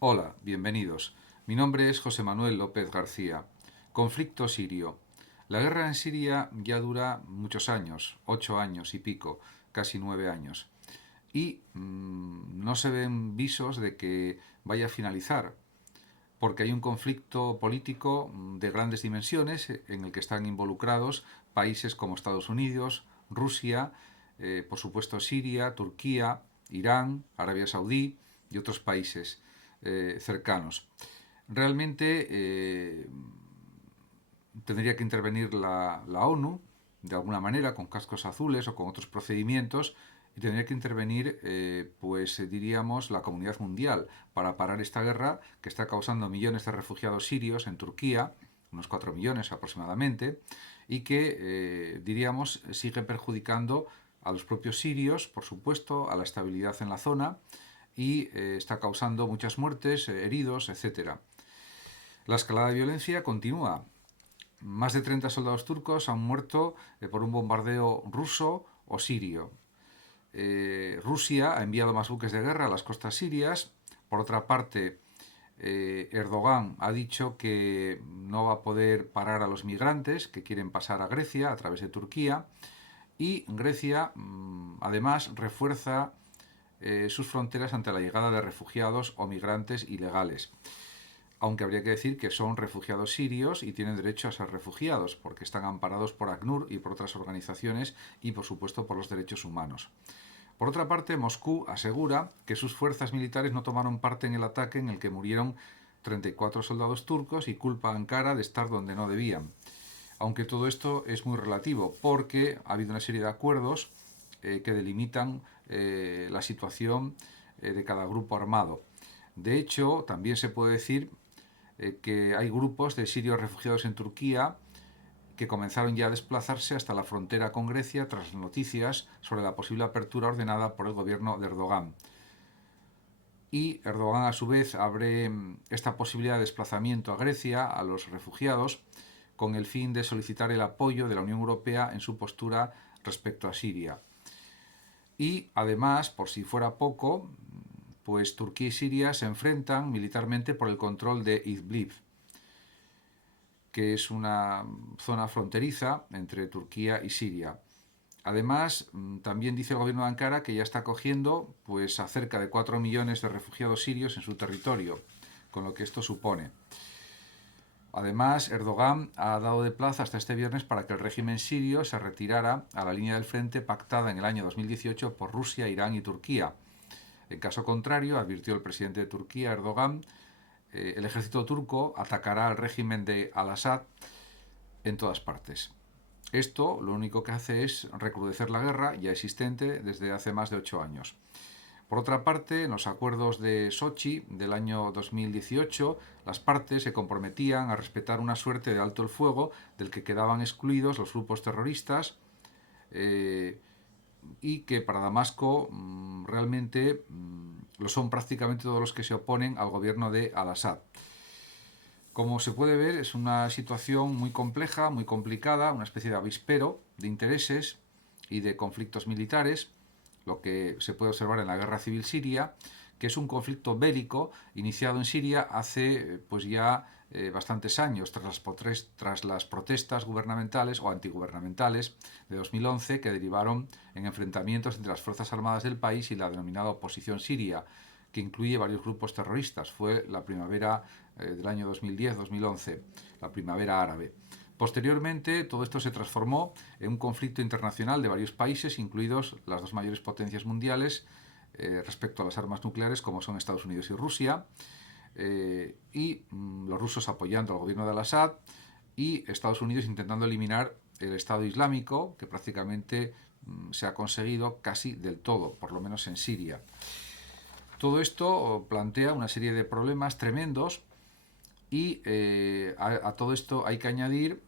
Hola, bienvenidos. Mi nombre es José Manuel López García. Conflicto sirio. La guerra en Siria ya dura muchos años, 8 años y pico, casi 9 años. Y no se ven visos de que vaya a finalizar, porque hay un conflicto político de grandes dimensiones en el que están involucrados países como Estados Unidos, Rusia, por supuesto Siria, Turquía, Irán, Arabia Saudí y otros países cercanos. Realmente tendría que intervenir la ONU de alguna manera con cascos azules o con otros procedimientos y tendría que intervenir, diríamos, la comunidad mundial para parar esta guerra que está causando millones de refugiados sirios en Turquía, unos 4 millones aproximadamente, y que, diríamos, sigue perjudicando a los propios sirios, por supuesto, a la estabilidad en la zona y está causando muchas muertes, heridos, etcétera. La escalada de violencia continúa. Más de 30 soldados turcos han muerto por un bombardeo ruso o sirio. Rusia ha enviado más buques de guerra a las costas sirias. Por otra parte, Erdogan ha dicho que no va a poder parar a los migrantes que quieren pasar a Grecia a través de Turquía. Y Grecia, además, refuerza sus fronteras ante la llegada de refugiados o migrantes ilegales, aunque habría que decir que son refugiados sirios y tienen derecho a ser refugiados, porque están amparados por ACNUR y por otras organizaciones y, por supuesto, por los derechos humanos. Por otra parte, Moscú asegura que sus fuerzas militares no tomaron parte en el ataque en el que murieron 34 soldados turcos y culpa a Ankara de estar donde no debían. Aunque todo esto es muy relativo, porque ha habido una serie de acuerdos que delimitan la situación de cada grupo armado. De hecho, también se puede decir que hay grupos de sirios refugiados en Turquía que comenzaron ya a desplazarse hasta la frontera con Grecia tras las noticias sobre la posible apertura ordenada por el gobierno de Erdogan. Y Erdogan, a su vez, abre esta posibilidad de desplazamiento a Grecia a los refugiados con el fin de solicitar el apoyo de la Unión Europea en su postura respecto a Siria. Y además, por si fuera poco, pues Turquía y Siria se enfrentan militarmente por el control de Idlib, que es una zona fronteriza entre Turquía y Siria. Además, también dice el gobierno de Ankara que ya está acogiendo pues, a cerca de 4 millones de refugiados sirios en su territorio, con lo que esto supone. Además, Erdogan ha dado de plazo hasta este viernes para que el régimen sirio se retirara a la línea del frente pactada en el año 2018 por Rusia, Irán y Turquía. En caso contrario, advirtió el presidente de Turquía, Erdogan, el ejército turco atacará al régimen de Al-Assad en todas partes. Esto lo único que hace es recrudecer la guerra ya existente desde hace más de 8 años. Por otra parte, en los acuerdos de Sochi del año 2018, las partes se comprometían a respetar una suerte de alto el fuego del que quedaban excluidos los grupos terroristas y que para Damasco realmente lo son prácticamente todos los que se oponen al gobierno de Al-Assad. Como se puede ver, es una situación muy compleja, muy complicada, una especie de avispero de intereses y de conflictos militares, lo que se puede observar en la guerra civil siria, que es un conflicto bélico iniciado en Siria hace pues ya bastantes años, tras las protestas gubernamentales o antigubernamentales de 2011 que derivaron en enfrentamientos entre las Fuerzas Armadas del país y la denominada oposición siria, que incluye varios grupos terroristas. Fue la primavera del año 2010-2011, la primavera árabe. Posteriormente, todo esto se transformó en un conflicto internacional de varios países, incluidos las dos mayores potencias mundiales respecto a las armas nucleares, como son Estados Unidos y Rusia, y los rusos apoyando al gobierno de Al-Assad y Estados Unidos intentando eliminar el Estado Islámico, que prácticamente se ha conseguido casi del todo, por lo menos en Siria. Todo esto plantea una serie de problemas tremendos y a todo esto hay que añadir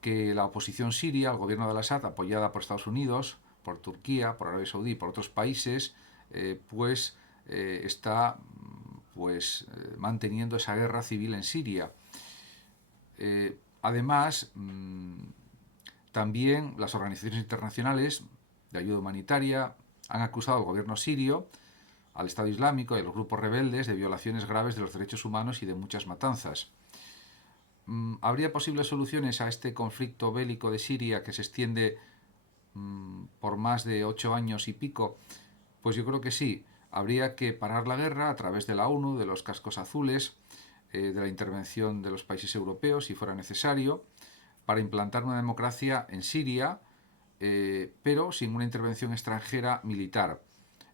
que la oposición siria al gobierno de Al-Assad, apoyada por Estados Unidos, por Turquía, por Arabia Saudí y por otros países, está manteniendo esa guerra civil en Siria. Además, también las organizaciones internacionales de ayuda humanitaria han acusado al gobierno sirio al Estado Islámico y a los grupos rebeldes de violaciones graves de los derechos humanos y de muchas matanzas. ¿Habría posibles soluciones a este conflicto bélico de Siria que se extiende por más de 8 años y pico? Pues yo creo que sí. Habría que parar la guerra a través de la ONU, de los cascos azules, de la intervención de los países europeos, si fuera necesario, para implantar una democracia en Siria, pero sin una intervención extranjera militar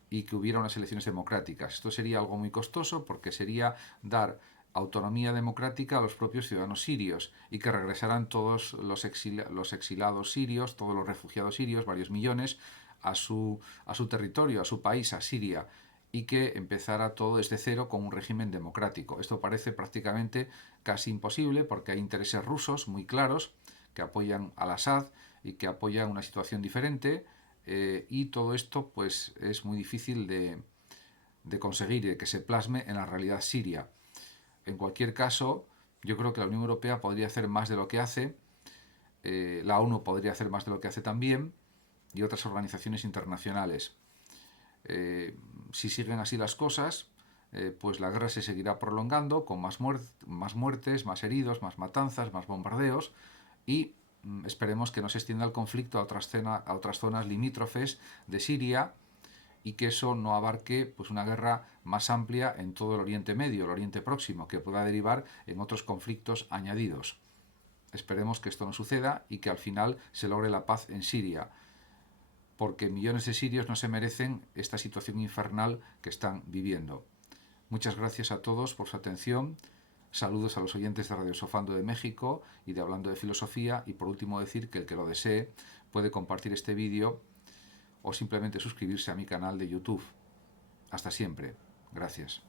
y que hubiera unas elecciones democráticas. Esto sería algo muy costoso porque sería dar autonomía democrática a los propios ciudadanos sirios y que regresaran todos los exilados sirios, todos los refugiados sirios, varios millones, a su territorio, a su país, a Siria, y que empezara todo desde cero con un régimen democrático. Esto parece prácticamente casi imposible porque hay intereses rusos muy claros que apoyan al Assad y que apoyan una situación diferente, y todo esto pues es muy difícil de conseguir y de que se plasme en la realidad siria. En cualquier caso, yo creo que la Unión Europea podría hacer más de lo que hace, la ONU podría hacer más de lo que hace también, y otras organizaciones internacionales. Si siguen así las cosas, pues la guerra se seguirá prolongando con más muertes, más heridos, más matanzas, más bombardeos, y esperemos que no se extienda el conflicto a otras zonas limítrofes de Siria, y que eso no abarque pues una guerra más amplia en todo el Oriente Medio, el Oriente Próximo, que pueda derivar en otros conflictos añadidos. Esperemos que esto no suceda y que al final se logre la paz en Siria, porque millones de sirios no se merecen esta situación infernal que están viviendo. Muchas gracias a todos por su atención. Saludos a los oyentes de Radio Sofando de México y de Hablando de Filosofía. Y por último decir que el que lo desee puede compartir este vídeo o simplemente suscribirse a mi canal de YouTube. Hasta siempre. Gracias.